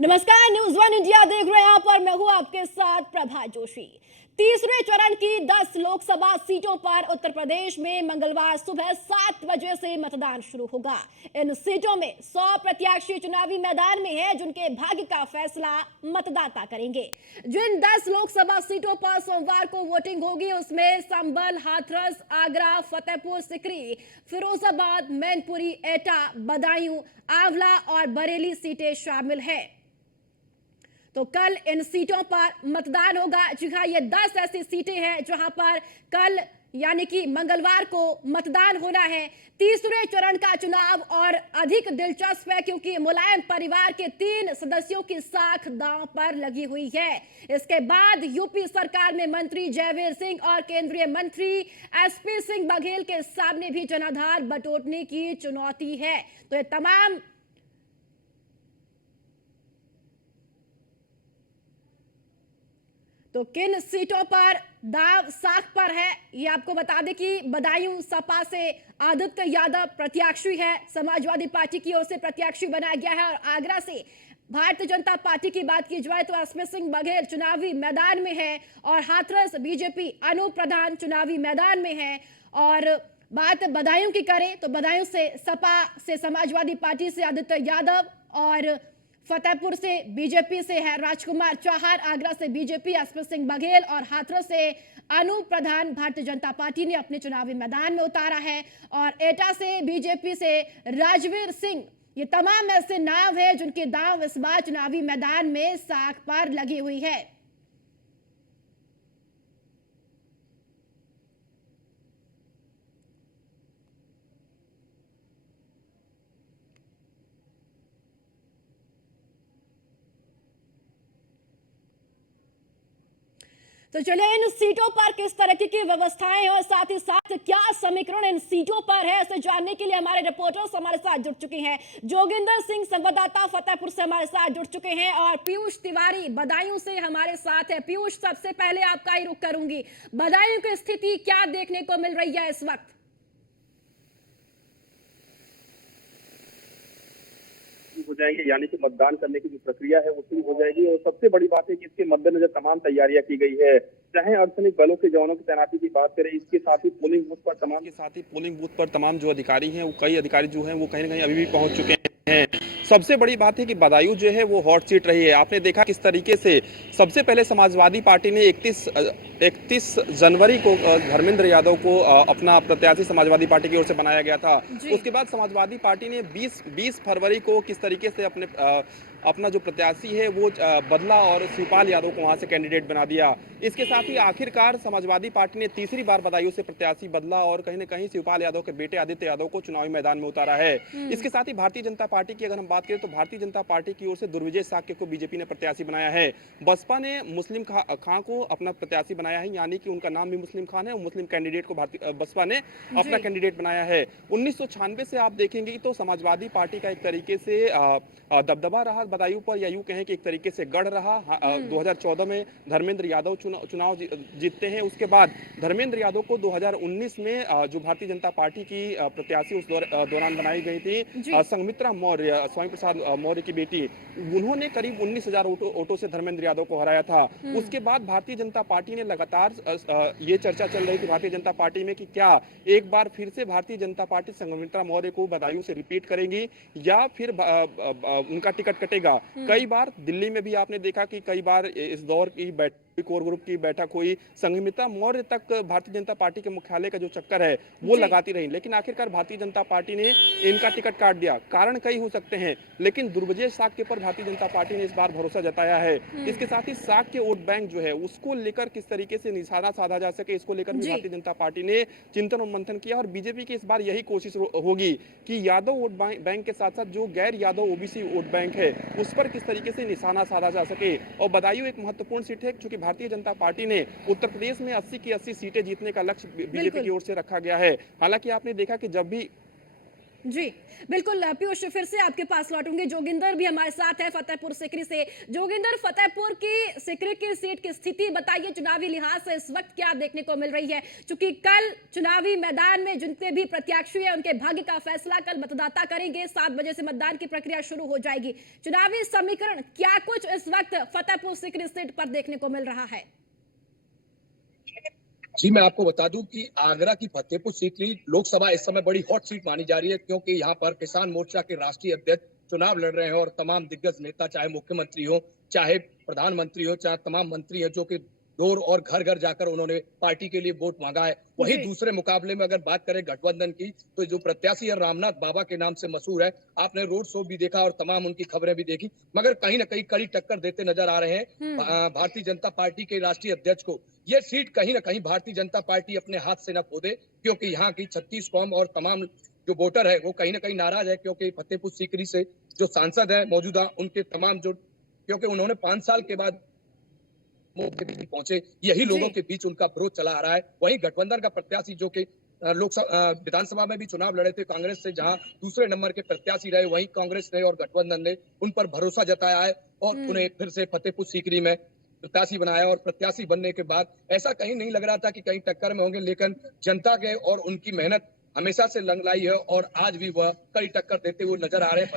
नमस्कार, news one India देख रहे हैं आप और मैं हूं आपके साथ प्रभा जोशी। तीसरे चरण की 10 लोकसभा सीटों पर उत्तर प्रदेश में मंगलवार सुबह 7 बजे से मतदान शुरू होगा। इन सीटों में 100 प्रत्याशी चुनावी मैदान में हैं, जिनके भाग्य का फैसला मतदाता करेंगे। जिन 10 लोकसभा सीटों पर सोमवार को वोटिंग होगी, उसमें संभल, हाथरस, आगरा, फतेहपुर सीकरी, फिरोजाबाद, मैनपुरी, एटा, बदायूं, आंवला और बरेली सीटें शामिल हैं। तो कल इन सीटों पर मतदान होगा। जी हाँ, ये 10 ऐसी सीटें हैं जहां पर कल यानी कि मंगलवार को मतदान होना है। तीसरे चरण का चुनाव और अधिक दिलचस्प है, क्योंकि मुलायम परिवार के 3 सदस्यों की साख दांव पर लगी हुई है। इसके बाद यूपी सरकार में मंत्री जयवीर सिंह और केंद्रीय मंत्री एसपी सिंह बघेल के सामने भी जनाधार बटोरने की चुनौती है। तो ये तमाम तो किन सीटों पर दाव साख पर है, ये आपको बता दें कि बदायूं सपा से आदित्य यादव प्रत्याशी है, समाजवादी पार्टी की ओर से प्रत्याशी बनाया गया है। और आगरा से भारतीय जनता पार्टी की बात की जाए तो एसपी सिंह बघेल चुनावी मैदान में है और हाथरस बीजेपी अनूप प्रधान चुनावी मैदान में है। और बात बदायूं की करें तो बदायूं से सपा से समाजवादी पार्टी से आदित्य यादव और फतेहपुर से बीजेपी से है राजकुमार चौहान, आगरा से बीजेपी एसपी सिंह बघेल और हाथरस से अनूप प्रधान भारतीय जनता पार्टी ने अपने चुनावी मैदान में उतारा है। और एटा से बीजेपी से राजवीर सिंह, ये तमाम ऐसे नाम हैं जिनके दांव इस बार चुनावी मैदान में साख पर लगी हुई है। तो चलिए इन सीटों पर किस तरह की व्यवस्थाएं हैं और साथ ही साथ क्या समीकरण इन सीटों पर है, इसे जानने के लिए हमारे रिपोर्टर्स हमारे साथ जुड़ चुके हैं। जोगिंदर सिंह संवाददाता फतेहपुर से हमारे साथ जुड़ चुके हैं और पीयूष तिवारी बदायूं से हमारे साथ है। पीयूष, सबसे पहले आपका ही रुख करूंगी, बदायूं की स्थिति क्या देखने को मिल रही है इस वक्त? हो जाएंगे, यानी कि मतदान करने की जो प्रक्रिया है वो शुरू हो जाएगी। और सबसे बड़ी बात है कि इसके मद्देनजर तमाम तैयारियां की गई है। चाहे अर्धसैनिक बलों के जवानों की तैनाती की बात करें, इसके साथ ही पोलिंग बूथ पर तमाम जो अधिकारी हैं, वो कई अधिकारी जो हैं वो कहीं ना कहीं अभी भी पहुंच चुके हैं। सबसे बड़ी बात है कि बदायूं जो है वो हॉट सीट रही है। आपने देखा किस तरीके से सबसे पहले समाजवादी पार्टी ने 31 जनवरी को धर्मेंद्र यादव को अपना प्रत्याशी समाजवादी पार्टी की ओर से बनाया गया था। उसके बाद समाजवादी पार्टी ने 20 फरवरी को किस तरीके से अपना जो प्रत्याशी है वो बदला और शिवपाल यादव को वहां से कैंडिडेट बना दिया। इसके साथ ही आखिरकार समाजवादी पार्टी ने तीसरी बार बदायूं से प्रत्याशी बदला और कहीं ना कहीं शिवपाल यादव के बेटे आदित्य यादव को चुनावी मैदान में उतारा है। इसके साथ ही भारतीय जनता पार्टी की अगर हम बात करें तो भारतीय जनता पार्टी की ओर से दुर्विजय साक्य को बीजेपी ने प्रत्याशी बनाया है। बसपा ने मुस्लिम खां को अपना प्रत्याशी बनाया है, यानी कि उनका नाम भी मुस्लिम खान है और मुस्लिम कैंडिडेट को बसपा ने अपना कैंडिडेट बनाया है। 1996 से आप देखेंगे तो समाजवादी पार्टी का एक तरीके से दबदबा रहा बदायूं पर, या यूं कहें कि एक तरीके से गढ़ रहा। 2014 में धर्मेंद्र यादव चुनाव जीतते हैं। उसके बाद धर्मेंद्र यादव को 2019 में जो भारतीय जनता पार्टी की प्रत्याशी उस दौरान बनाई गई थी संघमित्रा मौर्य, स्वामी प्रसाद मौर्य की बेटी, उन्होंने करीब 19,000 वोटों से धर्मेंद्र यादव को हराया था। उसके बाद भारतीय जनता पार्टी ने लगातार ये चर्चा चल रही थी भारतीय जनता पार्टी में कि क्या एक बार फिर से भारतीय जनता पार्टी संघमित्रा मौर्य को बदायूं से रिपीट करेगी या फिर उनका टिकट कटेगा। कई बार दिल्ली में भी आपने देखा कि कई बार इस दौर की कोर ग्रुप की बैठक हुई, संघमित्रा मौर्य तक भारतीय जनता पार्टी के मुख्यालय का जो चक्कर है वो लगाती रही, लेकिन आखिरकार भारतीय जनता पार्टी ने इनका टिकट काट दिया। कारण कई हो सकते हैं, लेकिन दुर्विजय साक्य पर भारतीय जनता पार्टी ने इस बार भरोसा जताया है। इसके साथ ही साक्य वोट बैंक जो है उसको लेकर किस तरीके से निशाना साधा जा सके, इसको लेकर भी भारतीय जनता पार्टी ने चिंतन और मंथन किया। और बीजेपी की इस बार यही कोशिश होगी कि यादव वोट बैंक के साथ साथ जो गैर यादव ओबीसी वोट बैंक है उस पर किस तरीके से निशाना साधा जा सके। और बदायूं एक महत्वपूर्ण सीट है, क्योंकि भारतीय जनता पार्टी ने उत्तर प्रदेश में 80 की 80 सीटें जीतने का लक्ष्य बीजेपी की ओर से रखा गया है। हालांकि आपने देखा कि जब भी जी बिल्कुल पीयूष, फिर से आपके पास लौटूंगी। जोगिंदर भी हमारे साथ है फतेहपुर सीकरी से। जोगिंदर, फतेहपुर की सीकरी की सीट की स्थिति बताइए, चुनावी लिहाज से इस वक्त क्या देखने को मिल रही है? क्योंकि कल चुनावी मैदान में जितने भी प्रत्याशी हैं उनके भाग्य का फैसला कल मतदाता करेंगे। 7 बजे से मतदान की प्रक्रिया शुरू हो जाएगी। चुनावी समीकरण क्या कुछ इस वक्त फतेहपुर सीकरी सीट पर देखने को मिल रहा है? जी, मैं आपको बता दूं कि आगरा की फतेहपुर सीकरी लोकसभा इस समय बड़ी हॉट सीट मानी जा रही है, क्योंकि यहाँ पर किसान मोर्चा के राष्ट्रीय अध्यक्ष चुनाव लड़ रहे हैं और तमाम दिग्गज नेता, चाहे मुख्यमंत्री हो, चाहे प्रधानमंत्री हो, चाहे तमाम मंत्री हैं, जो कि डोर और घर घर जाकर उन्होंने पार्टी के लिए वोट मांगा है। वहीं जी दूसरे मुकाबले में अगर बात करें गठबंधन की, तो जो प्रत्याशी है रामनाथ बाबा के नाम से मशहूर है। आपने रोड शो भी देखा और तमाम उनकी खबरें भी देखी, मगर कहीं ना कहीं कड़ी टक्कर देते नजर आ रहे हैं भारतीय जनता पार्टी के राष्ट्रीय अध्यक्ष को। ये सीट कहीं ना कहीं भारतीय जनता पार्टी अपने हाथ से न खो दे, क्योंकि यहाँ की 36 कौम और तमाम जो वोटर है वो कहीं ना कहीं नाराज है, क्योंकि फतेहपुर सीकरी से जो सांसद है मौजूदा, उनके तमाम जो, क्योंकि उन्होंने 5 साल के बाद के बीच पहुंचे, यही जी लोगों के बीच उनका विरोध चला आ रहा है। वहीं गठबंधन का प्रत्याशी जो कि लोकसभा विधानसभा में भी चुनाव लड़े थे कांग्रेस से, जहां दूसरे नंबर के प्रत्याशी रहे, वहीं कांग्रेस ने और गठबंधन ने उन पर भरोसा जताया है और उन्हें फिर से फतेहपुर सीकरी में प्रत्याशी बनाया। और प्रत्याशी बनने के बाद ऐसा कहीं नहीं लग रहा था कि कहीं टक्कर में होंगे, लेकिन जनता के और उनकी मेहनत हमेशा से लंगलाई है और आज भी वह कड़ी टक्कर देते हुए नजर आ रहे हैं।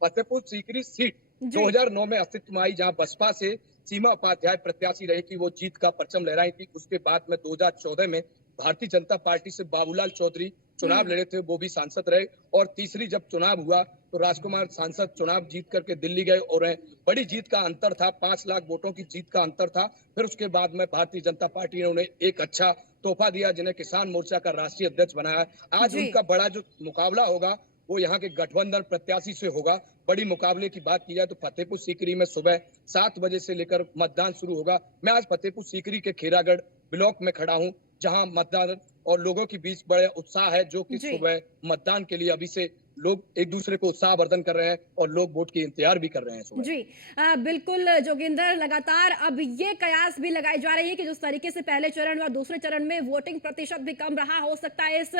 फतेहपुर सीकरी सीट जी 2009 में अस्तित्व में आई, जहां बसपा से सीमा उपाध्याय प्रत्याशी रही कि वो जीत का परचम लहराई थी। उसके बाद में 2014 में भारतीय जनता पार्टी से बाबूलाल चौधरी चुनाव लड़े थे, वो भी सांसद रहे। और तीसरी जब चुनाव हुआ तो राजकुमार सांसद चुनाव जीत करके दिल्ली गए और बड़ी जीत का अंतर था, 5 लाख वोटों की जीत का अंतर था। फिर उसके बाद में भारतीय जनता पार्टी ने उन्हें एक अच्छा तोहफा दिया, जिन्हें किसान मोर्चा का राष्ट्रीय अध्यक्ष बनाया। आज जी उनका बड़ा जो मुकाबला होगा वो यहाँ के गठबंधन प्रत्याशी से होगा। बड़ी मुकाबले की बात की जाए तो फतेहपुर सीकरी में सुबह 7 बजे से लेकर मतदान शुरू होगा। मैं आज फतेहपुर सीकरी के खेरागढ़ ब्लॉक में खड़ा हूं, जहां मतदान और लोगों के बीच बड़े उत्साह है, जो कि जी सुबह मतदान के लिए अभी से लोग एक दूसरे को उत्साहवर्धन कर रहे हैं और लोग वोट की इंतजार भी कर रहे हैं सुबह। जी बिल्कुल जोगिंदर, लगातार अब ये कयास भी लगाई जा रही है कि जिस तरीके से पहले चरण और दूसरे चरण में वोटिंग प्रतिशत भी कम रहा, हो सकता है इस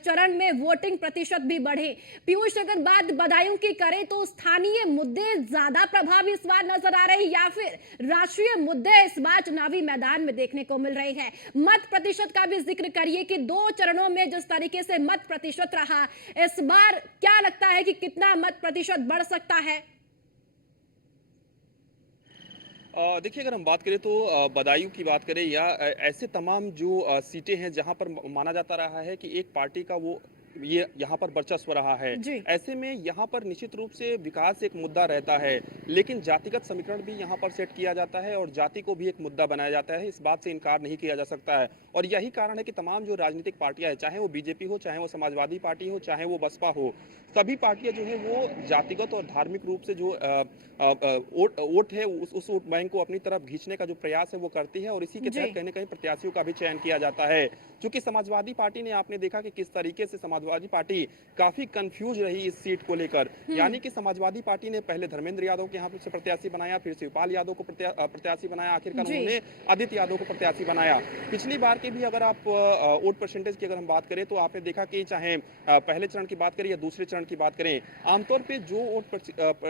चरण में वोटिंग प्रतिशत भी बढ़े। पीयूष, अगर बात बदायूं की करें तो स्थानीय मुद्दे ज्यादा प्रभावी इस बार नजर आ रहे हैं या फिर राष्ट्रीय मुद्दे इस बार चुनावी मैदान में देखने को मिल रहे हैं? मत प्रतिशत का भी जिक्र करिए कि 2 चरणों में जिस तरीके से मत प्रतिशत रहा, इस बार क्या लगता है कि कितना मत प्रतिशत बढ़ सकता है? देखिए, अगर हम बात करें तो बदायूं की बात करें या ऐसे तमाम जो सीटें हैं जहां पर माना जाता रहा है कि एक पार्टी का वो ये यहाँ पर वर्चस्व रहा है। जी ऐसे में यहाँ पर निश्चित रूप से विकास एक मुद्दा रहता है, लेकिन जातिगत समीकरण भी यहाँ पर सेट किया जाता है और जाति को भी एक मुद्दा बनाया जाता है। इस बात से इनकार नहीं किया जा सकता है और यही कारण है कि तमाम जो राजनीतिक पार्टियां हैं, चाहे वो बीजेपी हो, चाहे वो समाजवादी पार्टी हो, चाहे वो बसपा हो, सभी पार्टियां जो है वो जातिगत और धार्मिक रूप से जो वोट है उस वोट बैंक को अपनी तरफ खींचने का जो प्रयास है वो करती है और इसी के जी तहत कहीं ना कहीं प्रत्याशियों का भी चयन किया जाता है। क्योंकि समाजवादी पार्टी ने, आपने देखा कि किस तरीके से समाजवादी पार्टी काफी कंफ्यूज रही इस सीट को लेकर। यानी कि समाजवादी पार्टी ने पहले धर्मेंद्र यादव के यहाँ से प्रत्याशी बनाया, फिर शिवपाल यादव को प्रत्याशी बनाया, आखिरकार जी उन्होंने आदित्य यादव को प्रत्याशी बनाया। पिछली बार की भी अगर आप वोट परसेंटेज की अगर हम बात करें तो आपने देखा कि चाहे पहले चरण की बात करें या दूसरे चरण की बात करें, आमतौर पर जो वोट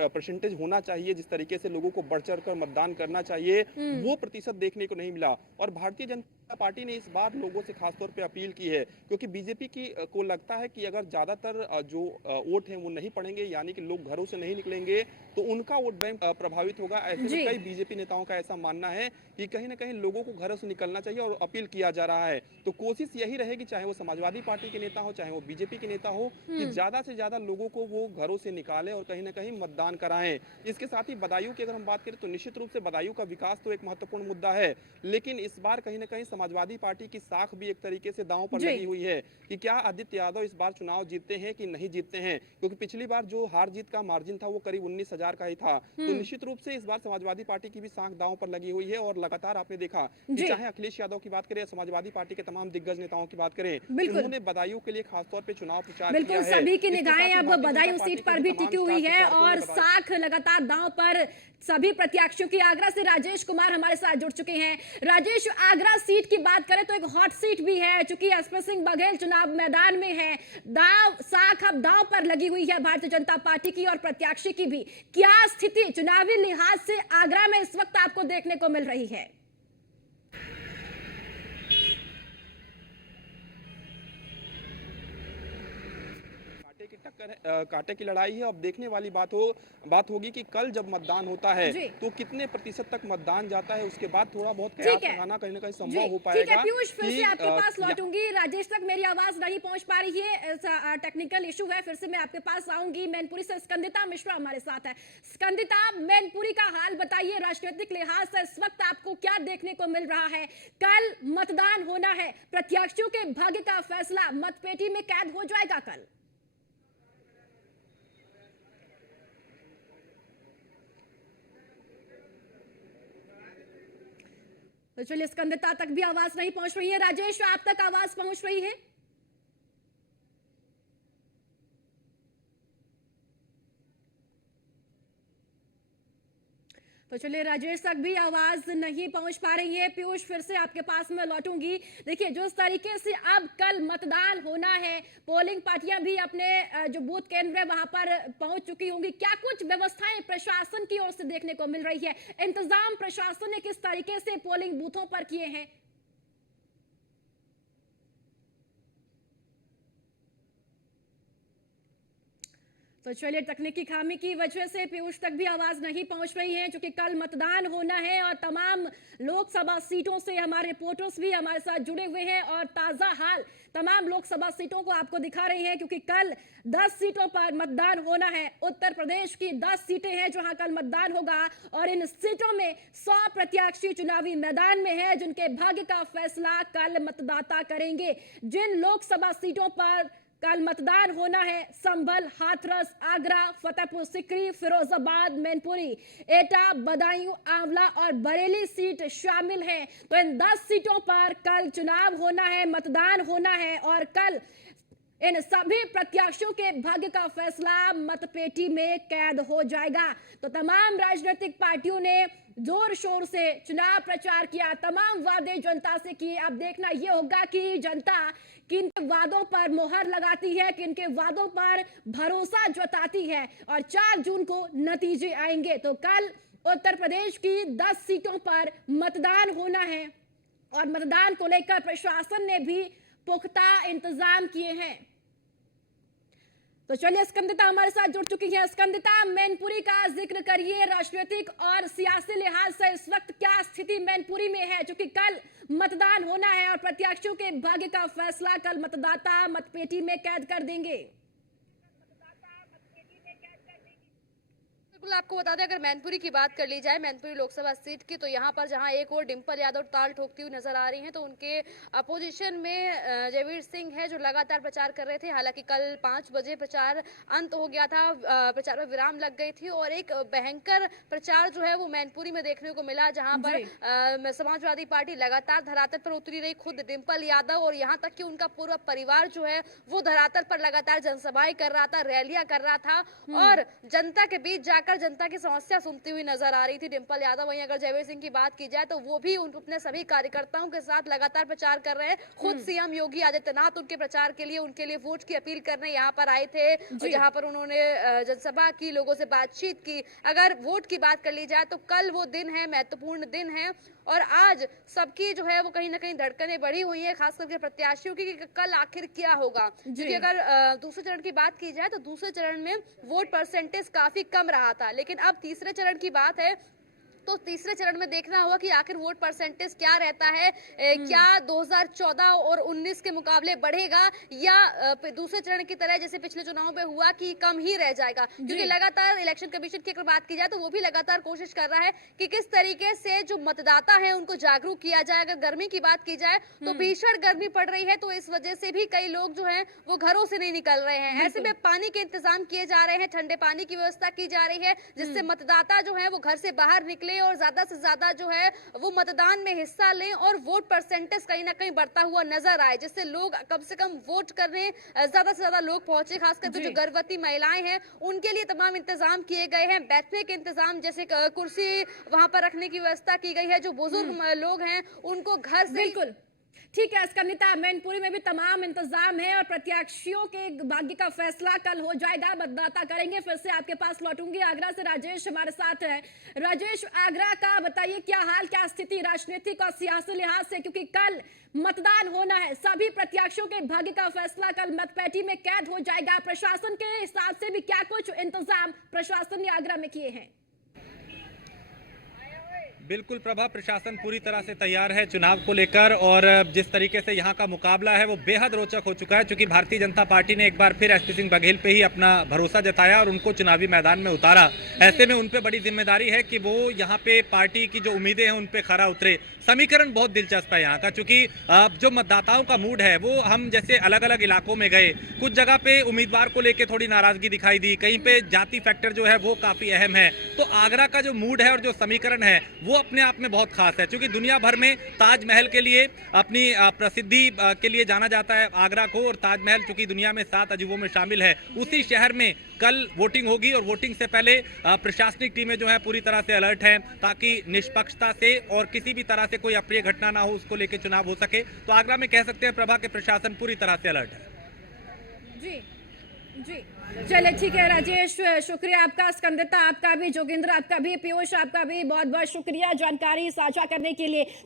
परसेंटेज होना चाहिए, जिस तरीके से लोगों को बढ़ चढ़ कर मतदान करना चाहिए, वो प्रतिशत देखने को नहीं मिला। और भारतीय जनता पार्टी ने इस बार लोगों से खासतौर पे अपील की है, क्योंकि बीजेपी की को लगता है कि अगर ज्यादातर जो वोट हैं वो नहीं पड़ेंगे, यानी कि लोग घरों से नहीं निकलेंगे, तो उनका वोट बैंक प्रभावित होगा। ऐसे में कई बीजेपी नेताओं का ऐसा मानना है कि कहीं ना कहीं लोगों को घरों से निकलना चाहिए और अपील किया जा रहा है। तो कोशिश यही रहेगी, चाहे वो समाजवादी पार्टी के नेता हो, चाहे वो बीजेपी के नेता हो, कि ज्यादा से ज्यादा लोगों को वो घरों से निकालें और कहीं ना कहीं मतदान कराएं। इसके साथ ही बदायूं की अगर हम बात करें तो निश्चित रूप से बदायूं का विकास तो एक महत्वपूर्ण मुद्दा है, लेकिन इस बार कहीं ना कहीं समाजवादी पार्टी की साख भी एक तरीके से दांव पर लगी हुई है कि क्या आदित्य यादव इस बार चुनाव जीतते हैं कि नहीं जीतते हैं। क्योंकि पिछली बार जो हार जीत का मार्जिन था वो करीब बाजार का ही था। तो निश्चित रूप से इस बार समाजवादी पार्टी की भी साख दांव पर लगी हुई है और लगातार आपने देखा कि चाहे अखिलेश यादव की बात करें या समाजवादी पार्टी के तमाम दिग्गज नेताओं की बात करें, उन्होंने बदायूं के लिए खासतौर पे चुनाव प्रचार किया है। बिल्कुल, सभी की निगाहें अब बदायूं सीट पर भी टिकी हुई है और साख लगातार दांव पर सभी प्रत्याशियों की। आगरा से राजेश कुमार हमारे साथ जुड़ चुके हैं। राजेश, आगरा सीट की बात करें तो एक हॉट सीट भी है, चूंकि एसपी सिंह बघेल चुनाव मैदान में है। दांव साख अब दांव पर लगी हुई है भारतीय जनता पार्टी की और प्रत्याशी की भी। क्या स्थिति चुनावी लिहाज से आगरा में इस वक्त आपको देखने को मिल रही है? कांटे की लड़ाई है। अब देखने वाली बात होगी कि कल जब मतदान होता है तो कितने प्रतिशत तक मतदान जाता है, उसके बाद थोड़ा बहुत कयास लगाना कहीं ना कहीं संभव हो पाएगा। ठीक है पीयूष, फिर से आपके पास लौटूंगी। राजेश तक मेरी आवाज नहीं पहुंच पा रही है, टेक्निकल इशू है, फिर से मैं आपके पास आऊंगी। मैनपुरी से स्कंदिता मिश्रा हमारे साथ है। स्कंदिता, मैनपुरी का हाल बताइए, राजनीतिक लिहाज से इस वक्त आपको क्या देखने को मिल रहा है? कल मतदान होना है, प्रत्याशियों के भाग्य का फैसला मतपेटी में कैद हो जाएगा कल? तो चलिए, स्कंदिता तक भी आवाज नहीं पहुंच रही है। राजेश, आप तक आवाज पहुंच रही है? तो चलिए, राजेश तक भी आवाज नहीं पहुंच पा रही है। पीयूष, फिर से आपके पास में लौटूंगी। देखिए, जिस तरीके से अब कल मतदान होना है, पोलिंग पार्टियां भी अपने जो बूथ केंद्र है वहां पर पहुंच चुकी होंगी। क्या कुछ व्यवस्थाएं प्रशासन की ओर से देखने को मिल रही है? इंतजाम प्रशासन ने किस तरीके से पोलिंग बूथों पर किए हैं? तो चलिए, तकनीकी खामी की वजह से पीयूष तक भी आवाज नहीं पहुंच रही है, क्योंकि कल मतदान होना है और तमाम लोकसभा सीटों से हमारे रिपोर्टर्स भी हमारे साथ जुड़े हुए हैं और ताजा हाल तमाम लोकसभा सीटों को आपको दिखा रहे हैं, क्योंकि कल 10 सीटों पर मतदान होना है। उत्तर प्रदेश की 10 सीटें हैं जहां कल मतदान होगा और इन सीटों में 100 प्रत्याशी चुनावी मैदान में है, जिनके भाग्य का फैसला कल मतदाता करेंगे। जिन लोकसभा सीटों पर कल मतदान होना है, संभल, हाथरस, आगरा, फतेहपुर सीकरी, फिरोजाबाद, मैनपुरी, एटा, बदायूं, आंवला और बरेली सीट शामिल हैं। तो इन 10 सीटों पर कल चुनाव होना है, मतदान होना है और कल इन सभी प्रत्याशियों के भाग्य का फैसला मतपेटी में कैद हो जाएगा। तो तमाम राजनीतिक पार्टियों ने जोर शोर से चुनाव प्रचार किया, तमाम वादे जनता से किए। अब देखना यह होगा कि जनता किन वादों पर मोहर लगाती है, किन के वादों पर भरोसा जताती है और 4 जून को नतीजे आएंगे। तो कल उत्तर प्रदेश की 10 सीटों पर मतदान होना है और मतदान को लेकर प्रशासन ने भी पुख्ता इंतजाम किए हैं। तो चलिए, स्कंदिता हमारे साथ जुड़ चुकी हैं। स्कंदिता, मैनपुरी का जिक्र करिए। राजनीतिक और सियासी लिहाज से इस वक्त क्या स्थिति मैनपुरी में है, क्योंकि कल मतदान होना है और प्रत्याशियों के भाग्य का फैसला कल मतदाता मतपेटी में कैद कर देंगे। बिल्कुल, आपको बता दें, अगर मैनपुरी की बात कर ली जाए, मैनपुरी लोकसभा सीट की, तो यहाँ पर जहाँ एक और डिंपल यादव ताल ठोकती हुई नजर आ रही हैं, तो उनके अपोजिशन में जयवीर सिंह है जो लगातार प्रचार कर रहे थे। हालांकि कल 5 बजे प्रचार अंत हो गया था, प्रचार में विराम लग गई थी और एक भयंकर प्रचार जो है वो मैनपुरी में देखने को मिला, जहाँ पर समाजवादी पार्टी लगातार धरातल पर उतरी रही। खुद डिंपल यादव और यहाँ तक कि उनका पूरा परिवार जो है वो धरातल पर लगातार जनसभाएं कर रहा था, रैलियां कर रहा था और जनता के बीच जाकर जनता की समस्या सुनती हुई नजर आ रही थी डिंपल यादव। वहीं अगर जयवीर सिंह की बात की जाए तो वो भी अपने सभी कार्यकर्ताओं के साथ लगातार प्रचार कर रहे हैं। खुद सीएम योगी आदित्यनाथ उनके प्रचार के लिए उनके लिए वोट की अपील करने यहाँ पर आए थे, जहाँ पर उन्होंने जनसभा की, लोगों से बातचीत की। अगर वोट की बात कर ली जाए तो कल वो दिन है, महत्वपूर्ण दिन है और आज सबकी जो है वो कहीं ना कहीं धड़कनें बढ़ी हुई है, खास करके प्रत्याशियों की, कि कल आखिर क्या होगा। क्योंकि अगर दूसरे चरण की बात की जाए तो दूसरे चरण में वोट परसेंटेज काफी कम रहा था, लेकिन अब तीसरे चरण की बात है तो तीसरे चरण में देखना होगा कि आखिर वोट परसेंटेज क्या रहता है। क्या 2014 और 19 के मुकाबले बढ़ेगा या दूसरे चरण की तरह जैसे पिछले चुनाव में हुआ कि कम ही रह जाएगा, क्योंकि लगातार इलेक्शन कमीशन की अगर बात की जाए तो वो भी लगातार कोशिश कर रहा है कि किस तरीके से जो मतदाता है उनको जागरूक किया जाए। अगर गर्मी की बात की जाए तो भीषण गर्मी पड़ रही है, तो इस वजह से भी कई लोग जो हैं वो घरों से नहीं निकल रहे हैं। ऐसे में पानी के इंतजाम किए जा रहे हैं, ठंडे पानी की व्यवस्था की जा रही है, जिससे मतदाता जो है वो घर से बाहर निकले और ज्यादा से ज्यादा जो है वो मतदान में हिस्सा लें और वोट परसेंटेज कहीं ना कहीं बढ़ता हुआ नजर आए, जिससे लोग कम से कम वोट करने ज्यादा से ज्यादा लोग पहुंचे। खासकर जो गर्भवती महिलाएं हैं उनके लिए तमाम इंतजाम किए गए हैं, बैठने के इंतजाम जैसे कुर्सी वहां पर रखने की व्यवस्था की गई है। जो बुजुर्ग लोग हैं उनको घर से बिल्कुल ठीक है स्कंदिता, मैनपुरी में भी तमाम इंतजाम है और प्रत्याशियों के भाग्य का फैसला कल हो जाएगा, मतदाता करेंगे। फिर से आपके पास लौटूंगी। आगरा से राजेश हमारे साथ है। राजेश, आगरा का बताइए क्या हाल, क्या स्थिति राजनीतिक और सियासी लिहाज से, क्योंकि कल मतदान होना है, सभी प्रत्याशियों के भाग्य का फैसला कल मतपेटी में कैद हो जाएगा। प्रशासन के हिसाब से भी क्या कुछ इंतजाम प्रशासन ने आगरा में किए हैं? बिल्कुल प्रभा, प्रशासन पूरी तरह से तैयार है चुनाव को लेकर और जिस तरीके से यहाँ का मुकाबला है वो बेहद रोचक हो चुका है, क्योंकि भारतीय जनता पार्टी ने एक बार फिर एसपी सिंह बघेल पे ही अपना भरोसा जताया और उनको चुनावी मैदान में उतारा। ऐसे में उन पे बड़ी जिम्मेदारी है कि वो यहाँ पे पार्टी की जो उम्मीदें हैं उन पे खरा उतरे। समीकरण बहुत दिलचस्प है यहाँ का, क्योंकि जो मतदाताओं का मूड है वो हम जैसे अलग अलग इलाकों में गए, कुछ जगह पे उम्मीदवार को लेकर थोड़ी नाराजगी दिखाई दी, कहीं पे जाति फैक्टर जो है वो काफी अहम है। तो आगरा का जो मूड है और जो समीकरण है वो अपने आप में बहुत खास है, क्योंकि दुनिया भर में ताजमहल के लिए अपनी प्रसिद्धि के लिए जाना जाता है आगरा को, और ताजमहल चूंकि दुनिया में 7 अजूबों में शामिल है। उसी शहर में कल वोटिंग होगी और वोटिंग से पहले प्रशासनिक टीमें जो है पूरी तरह से अलर्ट हैं, ताकि निष्पक्षता से और किसी भी तरह से कोई अप्रिय घटना ना हो, उसको लेकर चुनाव हो सके। तो आगरा में कह सकते हैं प्रभा के प्रशासन पूरी तरह से अलर्ट है। जी जी, चलिए ठीक है राजेश, शुक्रिया आपका। स्कंदिता आपका भी, जोगिंद्र आपका भी, पीयूष आपका भी बहुत बहुत शुक्रिया जानकारी साझा करने के लिए।